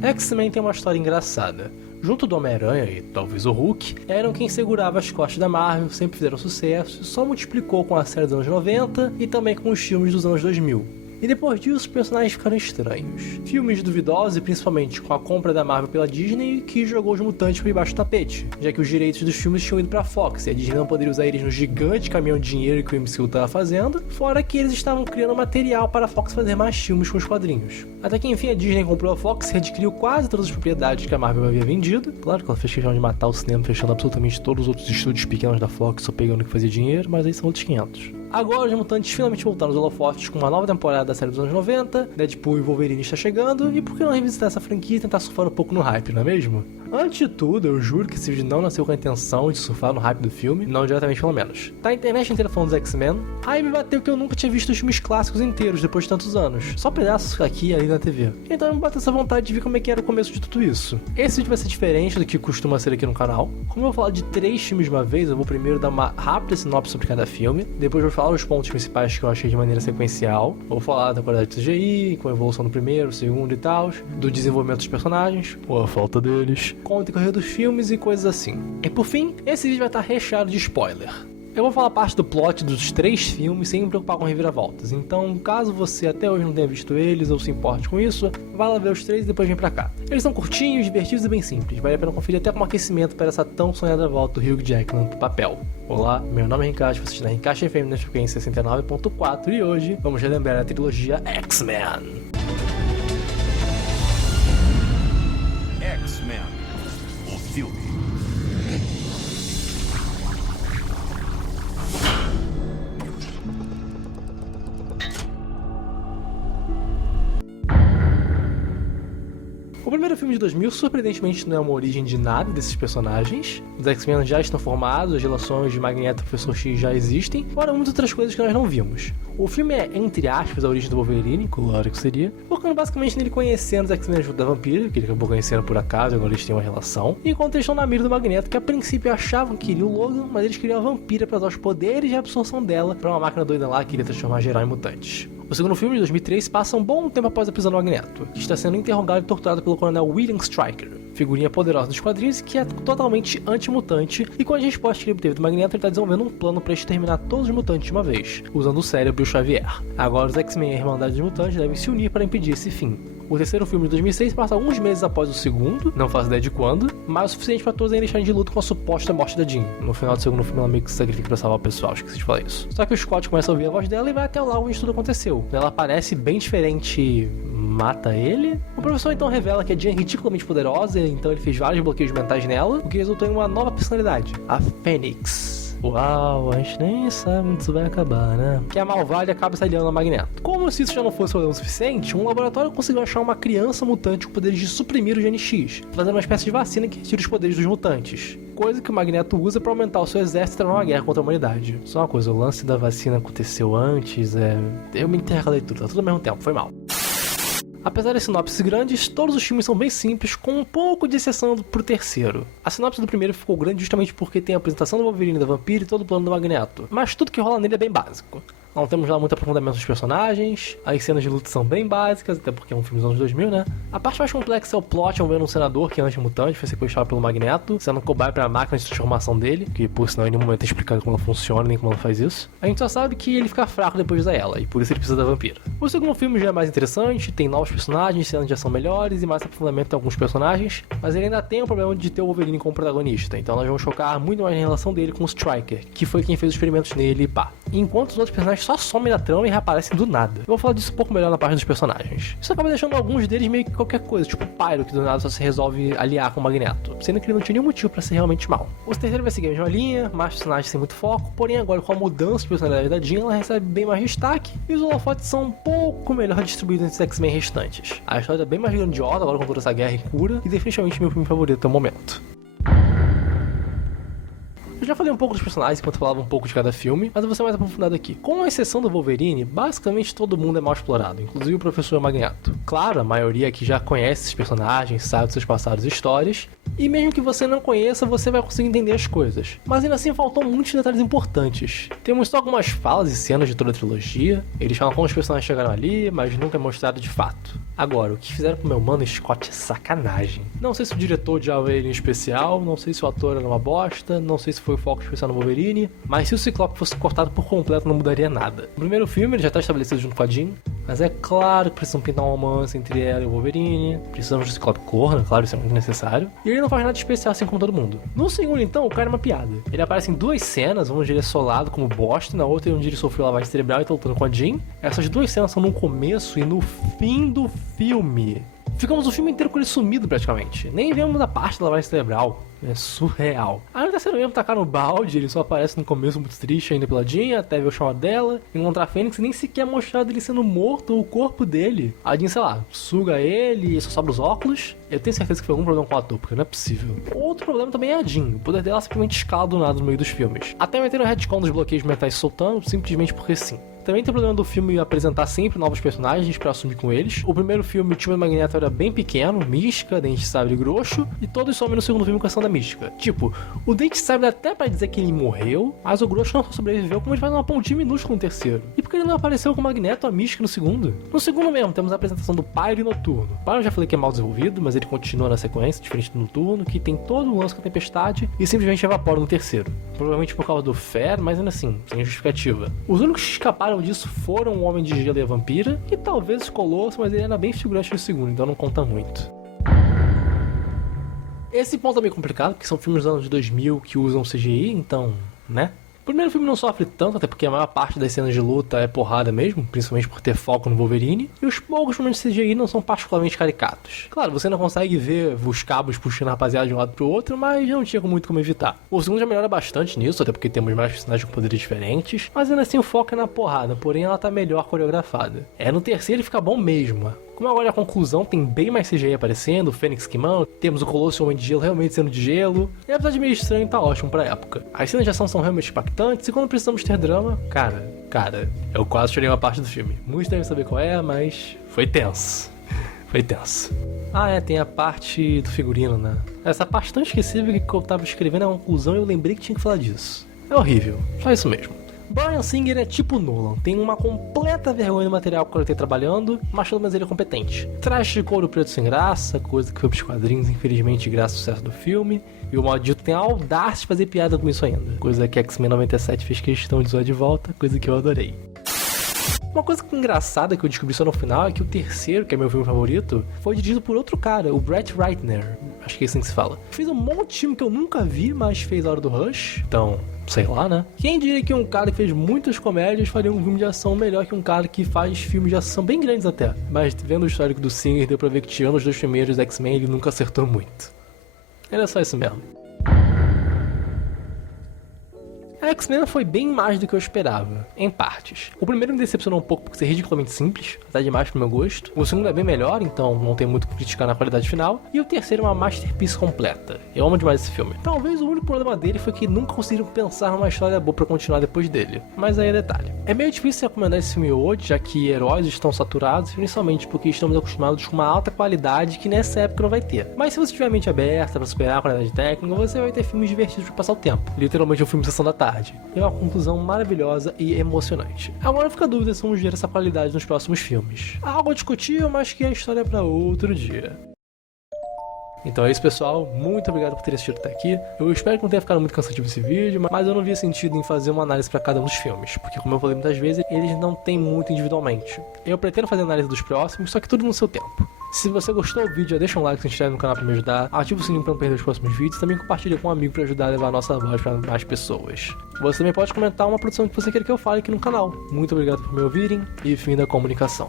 X-Men tem uma história engraçada. Junto do Homem-Aranha e talvez o Hulk, eram quem segurava as costas da Marvel, sempre fizeram sucesso, só multiplicou com a série dos anos 90 e também com os filmes dos anos 2000. E depois disso, os personagens ficaram estranhos. Filmes duvidosos e principalmente com a compra da Marvel pela Disney, que jogou os mutantes por debaixo do tapete, já que os direitos dos filmes tinham ido pra Fox e a Disney não poderia usar eles no gigante caminhão de dinheiro que o MCU estava fazendo, fora que eles estavam criando material para a Fox fazer mais filmes com os quadrinhos. Até que enfim a Disney comprou a Fox e adquiriu quase todas as propriedades que a Marvel havia vendido. Claro que ela fez questão de matar o cinema, fechando absolutamente todos os outros estúdios pequenos da Fox, só pegando o que fazia dinheiro, mas aí são outros 500. Agora os mutantes finalmente voltaram aos holofotes com uma nova temporada da série dos anos 90, Deadpool e Wolverine está chegando, e por que não revisitar essa franquia e tentar surfar um pouco no hype, não é mesmo? Antes de tudo, eu juro que esse vídeo não nasceu com a intenção de surfar no hype do filme, não diretamente pelo menos. Tá a internet inteira falando dos X-Men, aí me bateu que eu nunca tinha visto os filmes clássicos inteiros depois de tantos anos, só pedaços aqui e ali na TV. Então me bateu essa vontade de ver como é que era o começo de tudo isso. Esse vídeo vai ser diferente do que costuma ser aqui no canal. Como eu vou falar de 3 filmes de uma vez, eu vou primeiro dar uma rápida sinopse sobre cada filme, depois eu vou falar os pontos principais que eu achei de maneira sequencial, vou falar da qualidade do CGI, com a evolução do primeiro, segundo e tal, do desenvolvimento dos personagens, ou a falta deles, com o decorrer dos filmes e coisas assim. E por fim, esse vídeo vai estar recheado de spoiler. Eu vou falar parte do plot dos 3 filmes sem me preocupar com reviravoltas, então caso você até hoje não tenha visto eles ou se importe com isso, vai lá ver os 3 e depois vem pra cá. Eles são curtinhos, divertidos e bem simples, vale a pena conferir até como aquecimento para essa tão sonhada volta do Hugh Jackman pro papel. Olá, meu nome é Rincast, você está na Rincast FM na frequência 69.4 e hoje vamos relembrar a trilogia X-Men. X-Men, o filme. O primeiro filme de 2000, surpreendentemente, não é uma origem de nada desses personagens. Os X-Men já estão formados, as relações de Magneto e Professor X já existem, fora muitas outras coisas que nós não vimos. O filme é, entre aspas, a origem do Wolverine, claro que seria, focando basicamente nele conhecendo os X-Men junto da Vampira, que ele acabou conhecendo por acaso, agora eles têm uma relação, e enquanto eles estão na mira do Magneto, que a princípio achavam que queria o Logan, mas eles queriam a Vampira para usar os poderes de absorção dela para uma máquina doida lá que iria transformar geral em mutantes. O segundo filme, de 2003, passa um bom tempo após a prisão do Magneto, que está sendo interrogado e torturado pelo coronel William Stryker, figurinha poderosa dos quadrinhos que é totalmente anti-mutante, e com a resposta que ele obteve do Magneto, ele está desenvolvendo um plano para exterminar todos os mutantes de uma vez, usando o cérebro e o Xavier. Agora os X-Men e a Irmandade dos Mutantes devem se unir para impedir esse fim. O terceiro filme de 2006 passa alguns meses após o segundo, não faço ideia de quando, mas o suficiente para todos deixarem de luta com a suposta morte da Jean. No final do segundo filme ela meio que se sacrifica para salvar o pessoal, esqueci de falar isso. Só que o Scott começa a ouvir a voz dela e vai até lá onde tudo aconteceu. Ela parece bem diferente, mata ele. O professor então revela que a Jean é ridiculamente poderosa, então ele fez vários bloqueios mentais nela, o que resultou em uma nova personalidade, a Fênix. Uau, a gente nem sabe onde isso vai acabar, né? Que a malvada acaba se aliando ao Magneto. Como se isso já não fosse o suficiente, um laboratório conseguiu achar uma criança mutante com poderes de suprimir o Gene X, fazendo uma espécie de vacina que retira os poderes dos mutantes. Coisa que o Magneto usa para aumentar o seu exército e travar uma guerra contra a humanidade. Só uma coisa, o lance da vacina aconteceu antes, eu me intercalei tudo, tá tudo ao mesmo tempo, foi mal. Apesar das sinopses grandes, todos os filmes são bem simples, com um pouco de exceção pro terceiro. A sinopse do primeiro ficou grande justamente porque tem a apresentação do Wolverine e da Vampira e todo o plano do Magneto, mas tudo que rola nele é bem básico. Não temos lá muito aprofundamento dos personagens, as cenas de luta são bem básicas, até porque é um filme dos anos 2000, né? A parte mais complexa é o plot envolvendo um senador que é anti-mutante, foi sequestrado pelo Magneto, sendo cobaia para a máquina de transformação dele, que por sinal em nenhum momento é explicado como ela funciona, nem como ela faz isso. A gente só sabe que ele fica fraco depois de usar ela, e por isso ele precisa da Vampira. O segundo filme já é mais interessante, tem novos personagens, cenas de ação melhores e mais aprofundamento em alguns personagens, mas ele ainda tem o problema de ter o Wolverine como protagonista, então nós vamos focar muito mais na relação dele com o Stryker, que foi quem fez os experimentos nele e pá. Enquanto os outros personagens só somem na trama e reaparecem do nada. Eu vou falar disso um pouco melhor na parte dos personagens. Isso acaba deixando alguns deles meio que qualquer coisa, tipo o Pyro, que do nada só se resolve aliar com o Magneto, sendo que ele não tinha nenhum motivo pra ser realmente mal. O terceiro vai seguir a mesma linha, mais personagens sem muito foco, porém agora com a mudança de personalidade da Jean, ela recebe bem mais destaque, e os holofotes são um pouco melhor distribuídos entre os X-Men restantes. A história é bem mais grandiosa agora com toda essa guerra e cura, e definitivamente meu filme favorito até o momento. De já falei um pouco dos personagens enquanto falava um pouco de cada filme, mas eu vou ser mais aprofundado aqui. Com exceção do Wolverine, basicamente todo mundo é mal explorado, inclusive o professor Magneto. Claro, a maioria aqui já conhece esses personagens, sabe dos seus passados e histórias, e mesmo que você não conheça, você vai conseguir entender as coisas. Mas ainda assim faltam muitos detalhes importantes. Temos só algumas falas e cenas de toda a trilogia, eles falam como os personagens chegaram ali, mas nunca é mostrado de fato. Agora, o que fizeram com o meu mano Scott é sacanagem. Não sei se o diretor odiava ele em especial, não sei se o ator era uma bosta, não sei se foi o foco especial no Wolverine, mas se o Ciclope fosse cortado por completo não mudaria nada. No primeiro filme ele já está estabelecido junto com a Jean, mas é claro que precisam pintar um romance entre ela e o Wolverine, precisamos do Ciclope corno, claro, isso é muito necessário, e ele não faz nada de especial assim como todo mundo. No segundo então, o cara é uma piada. Ele aparece em duas cenas, uma onde ele é solado como bosta, na outra onde ele sofreu lavagem cerebral e tá lutando com a Jean. Essas duas cenas são no começo e no fim do filme. Ficamos o filme inteiro com ele sumido praticamente. Nem vemos a parte da lavagem cerebral. É surreal. Aí no terceiro mesmo tacar no balde, ele só aparece no começo muito triste ainda pela Jean, até ver o chamado dela, encontrar a Fênix e nem sequer mostrar ele sendo morto ou o corpo dele. A Jean, sei lá, suga ele e só sobra os óculos. Eu tenho certeza que foi algum problema com o ator, porque não é possível. Outro problema também é a Jean. O poder dela simplesmente escala do nada no meio dos filmes. Até meter o retcon dos bloqueios mentais soltando, simplesmente porque sim. Também tem o problema do filme apresentar sempre novos personagens pra assumir com eles. O primeiro filme, o time do Magneto era bem pequeno, Mística, Dente Sabre e Grosso, e todos somem no segundo filme com a ação da Mística. Tipo, o Dente Sabre dá até pra dizer que ele morreu, mas o Grosso não só sobreviveu, como ele faz uma pontinha minúscula no terceiro. E por que ele não apareceu com o Magneto ou a Mística no segundo? No segundo mesmo, temos a apresentação do Pyro e Noturno. O Pyro eu já falei que é mal desenvolvido, mas ele continua na sequência, diferente do Noturno, que tem todo o lance com a Tempestade e simplesmente evapora no terceiro. Provavelmente por causa do Fer, mas ainda assim, sem justificativa. Os únicos que escaparam disso foram o Homem de Gelo e a Vampira, e talvez o Colosso, mas ele era bem figurante no segundo, então não conta muito. Esse ponto é meio complicado, porque são filmes dos anos 2000 que usam CGI, então, né? O primeiro filme não sofre tanto, até porque a maior parte das cenas de luta é porrada mesmo, principalmente por ter foco no Wolverine, e os poucos momentos de CGI não são particularmente caricatos. Claro, você não consegue ver os cabos puxando a rapaziada de um lado pro outro, mas não tinha muito como evitar. O segundo já melhora bastante nisso, até porque temos mais personagens com poderes diferentes, mas ainda assim o foco é na porrada, porém ela tá melhor coreografada. No terceiro ele fica bom mesmo. Como agora a conclusão tem bem mais CGI aparecendo, o Fênix queimando, temos o Colosso e o Homem de Gelo realmente sendo de gelo, e apesar de meio estranho, tá ótimo pra época. As cenas de ação são realmente impactantes, e quando precisamos ter drama, cara, eu quase chorei uma parte do filme. Muitos devem saber qual é, mas foi tenso. Foi tenso. Tem a parte do figurino, né? Essa parte tão esquecível que eu tava escrevendo a conclusão e eu lembrei que tinha que falar disso. É horrível, só isso mesmo. Bryan Singer é tipo Nolan, tem uma completa vergonha do material que ele tem trabalhando, mas pelo menos ele é competente. Traje de couro preto sem graça, coisa que foi pros quadrinhos, infelizmente, graças ao sucesso do filme, e o maldito tem a audácia de fazer piada com isso ainda, coisa que X-Men 97 fez questão de zoar de volta, coisa que eu adorei. Uma coisa engraçada que eu descobri só no final é que o terceiro, que é meu filme favorito, foi dirigido por outro cara, o Brett Ratner, acho que é assim que se fala. Fez um monte de filme que eu nunca vi, mas fez A Hora do Rush, então, sei lá, né? Quem diria que um cara que fez muitas comédias faria um filme de ação melhor que um cara que faz filmes de ação bem grandes até. Mas vendo o histórico do Singer, deu pra ver que tirando os dois primeiros X-Men, ele nunca acertou muito. Era só isso mesmo. A X-Men foi bem mais do que eu esperava, em partes. O primeiro me decepcionou um pouco por ser ridiculamente simples, até demais pro meu gosto. O segundo é bem melhor, então não tem muito o que criticar na qualidade final. E o terceiro é uma masterpiece completa. Eu amo demais esse filme. Talvez o único problema dele foi que nunca conseguiram pensar numa história boa pra continuar depois dele. Mas aí é detalhe. É meio difícil recomendar esse filme hoje, já que heróis estão saturados, principalmente porque estamos acostumados com uma alta qualidade que nessa época não vai ter. Mas se você tiver a mente aberta pra superar a qualidade técnica, você vai ter filmes divertidos pra passar o tempo. Literalmente um filme de sessão da tarde. É uma conclusão maravilhosa e emocionante. Agora fica a dúvida se vamos ver essa qualidade nos próximos filmes. Algo a discutir, mas que a história é pra outro dia. Então é isso, pessoal, muito obrigado por ter assistido até aqui. Eu espero que não tenha ficado muito cansativo esse vídeo, mas eu não via sentido em fazer uma análise para cada um dos filmes, porque como eu falei muitas vezes, eles não tem muito individualmente. Eu pretendo fazer análise dos próximos, só que tudo no seu tempo. Se você gostou do vídeo, deixa um like, se inscreve no canal para me ajudar, ativa o sininho para não perder os próximos vídeos e também compartilha com um amigo para ajudar a levar a nossa voz para mais pessoas. Você também pode comentar uma produção que você queira que eu fale aqui no canal. Muito obrigado por me ouvirem e fim da comunicação.